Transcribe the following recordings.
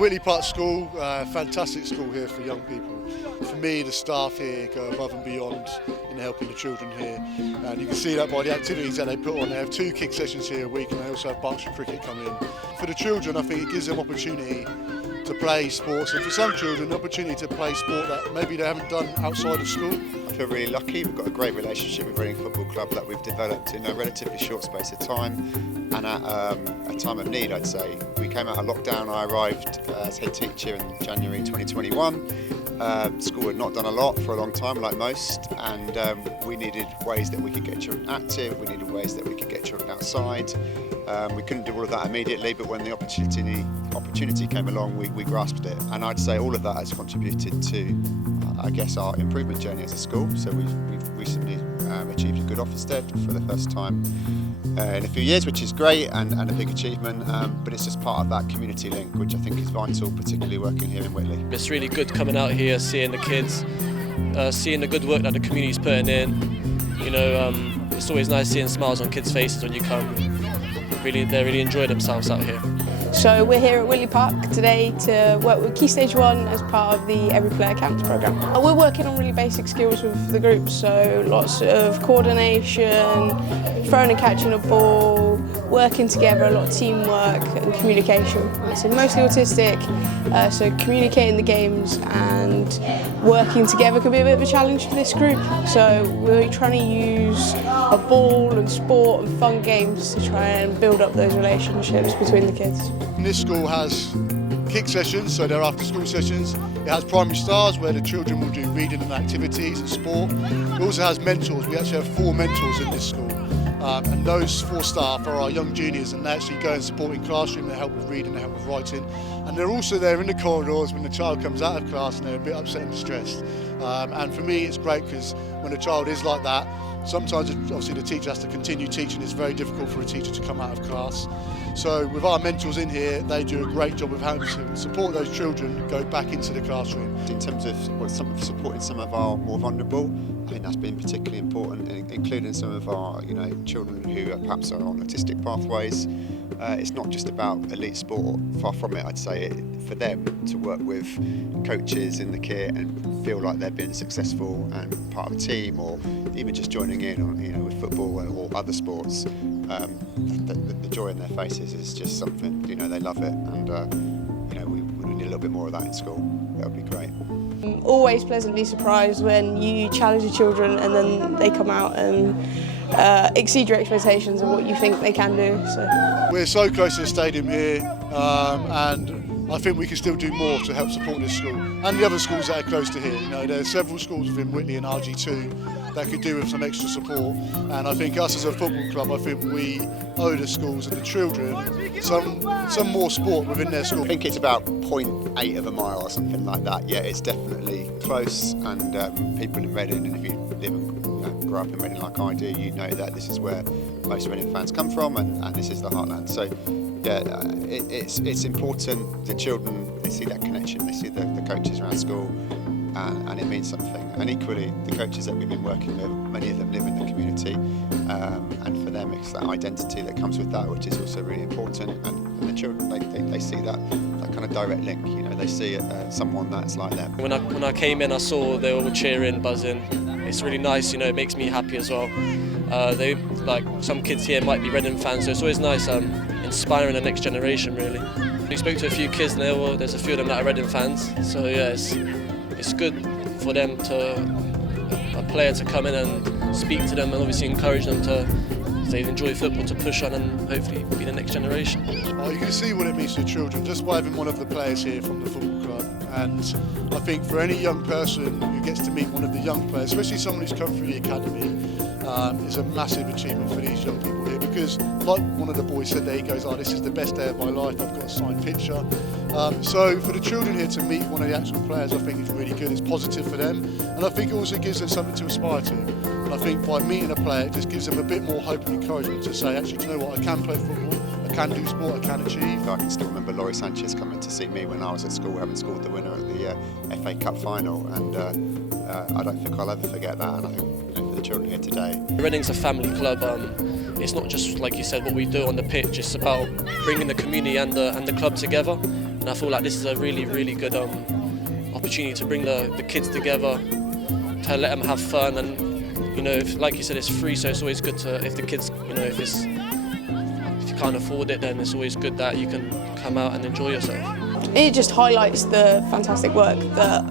Whitley Park School, fantastic school here for young people. For me, the staff here go above and beyond in helping the children here, and you can see that by the activities that they put on. They have 2 kick sessions here a week, and they also have Berkshire cricket come in. For the children, I think it gives them opportunity to play sports, and for some children, the opportunity to play sport that maybe they haven't done outside of school. I feel really lucky. We've got a great relationship with Reading Football Club that we've developed in a relatively short space of time, and at a time of need, I'd say. We came out of lockdown. I arrived as head teacher in January 2021. School had not done a lot for a long time, like most, and we needed ways that we could get children active. We needed ways that we could get children outside. We couldn't do all of that immediately, but when the opportunity came along, we grasped it. And I'd say all of that has contributed to, I guess, our improvement journey as a school. So we've recently achieved a good Ofsted for the first time in a few years, which is great and a big achievement, but it's just part of that community link, which I think is vital, particularly working here in Whitley. It's really good coming out here, seeing the kids, seeing the good work that the community's putting in. You know, it's always nice seeing smiles on kids' faces when you come. They really enjoy themselves out here. So we're here at Whitley Park today to work with Key Stage 1 as part of the Every Player Counts programme. We're working on really basic skills with the group, so lots of coordination, throwing and catching a ball, working together, a lot of teamwork and communication. So mostly autistic, so communicating the games and working together can be a bit of a challenge for this group. So we're trying to use a ball and sport and fun games to try and build up those relationships between the kids. And this school has kick sessions, so they're after school sessions. It has primary stars where the children will do reading and activities and sport. It also has mentors. We actually have 4 mentors in this school. And those 4 staff are our young juniors, and they actually go and support in classroom. They help with reading, they help with writing, and they're also there in the corridors when the child comes out of class and they're a bit upset and distressed. And for me, it's great because when a child is like that, sometimes obviously the teacher has to continue teaching. It's very difficult for a teacher to come out of class. So with our mentors in here, they do a great job of helping to support those children go back into the classroom. In terms of supporting some of our more vulnerable, I think that's been particularly important, including some of our children who perhaps are on autistic pathways. It's not just about elite sport, far from it. I'd say for them to work with coaches in the kit and feel like they're being successful and part of a team, or even just joining in on, with football or other sports, the joy in their faces is just something, they love it, and we need a little bit more of that in school. That would be great. I'm always pleasantly surprised when you challenge the children and then they come out and exceed your expectations of what you think they can do. So. We're so close to the stadium here, and I think we can still do more to help support this school and the other schools that are close to here. There are several schools within Whitley and RG2 that could do with some extra support, and I think us as a football club, I think we owe the schools and the children some more sport within their school. I think it's about 0.8 of a mile or something like that. Yeah, it's definitely close, and people in Reading, and if you live and grow up in Reading like I do, you know that this is where most Reading fans come from, and this is the heartland. So yeah, it's important. The children, they see that connection, they see the coaches around school, and it means something. And equally, the coaches that we've been working with, many of them live in the community, and for them it's that identity that comes with that, which is also really important. And the children, they see that kind of direct link. They see someone that's like them. When I came in, I saw they were all cheering, buzzing. It's really nice. It makes me happy as well. Some kids here might be Reading fans, so it's always nice inspiring the next generation, really. We spoke to a few kids, and there's a few of them that are Reading fans. So yeah, it's good for them a player to come in and speak to them, and obviously encourage them to, if they enjoy football, to push on and hopefully be the next generation. You can see what it means to children just by having one of the players here from the football club, and I think for any young person who gets to meet one of the young players, especially someone who's come through the academy, is a massive achievement for these young people here, because like one of the boys said there, he goes, this is the best day of my life, I've got a signed picture. So for the children here to meet one of the actual players, I think is really good. It's positive for them, and I think it also gives them something to aspire to. And I think by meeting a player, it just gives them a bit more hope and encouragement to say, actually, do you know what, I can play football, I can do sport, I can achieve. I can still remember Laurie Sanchez coming to see me when I was at school, having scored the winner at the FA Cup final, and I don't think I'll ever forget that. And I think for the children here today, Reading's a family club. it's not just, like you said, what we do on the pitch. It's about bringing the community and the club together. And I feel like this is a really, really good opportunity to bring the kids together, to let them have fun. And you know, like you said, it's free, so it's always good to, if the kids, you know, if you can't afford it, then it's always good that you can come out and enjoy yourself. It just highlights the fantastic work that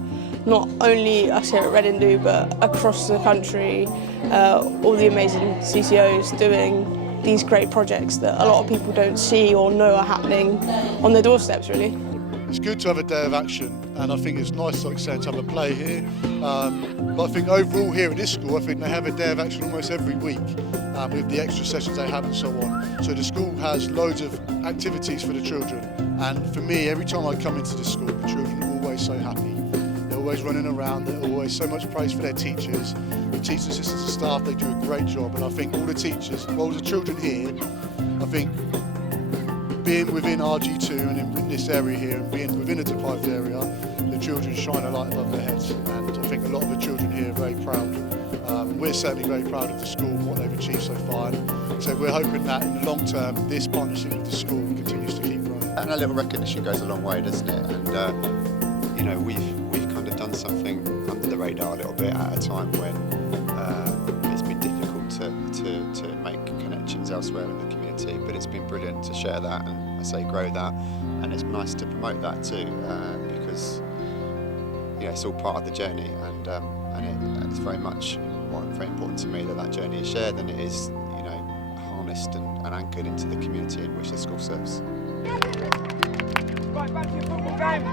not only us here at Reading do, but across the country, all the amazing CCOs doing these great projects that a lot of people don't see or know are happening on their doorsteps, really. It's good to have a day of action, and I think it's nice, like saying, to have a play here. But I think overall here at this school, I think they have a day of action almost every week with the extra sessions they have and so on. So the school has loads of activities for the children, and for me, every time I come into the school, the children are always so happy. They're always running around, they're always so much praise for their teachers. The teaching assistants and staff, they do a great job, and I think all the teachers, well, the children here, I think being within RG2 and in this area here and being within a deprived area, the children shine a light above their heads, and I think a lot of the children here are very proud. We're certainly very proud of the school and what they've achieved so far, so we're hoping that in the long term this partnership with the school continues to keep growing. And a little recognition goes a long way, doesn't it? And you know, we've kind of done something under the radar a little bit at a time when it's been difficult to make connections elsewhere in the community, but it's been brilliant to share that and, I say, grow that, and it's nice to promote that too, because you know, it's all part of the journey, and it's very much very important to me that journey is shared, and it is, you know, harnessed and anchored into the community in which the school serves. Right, back to your football game.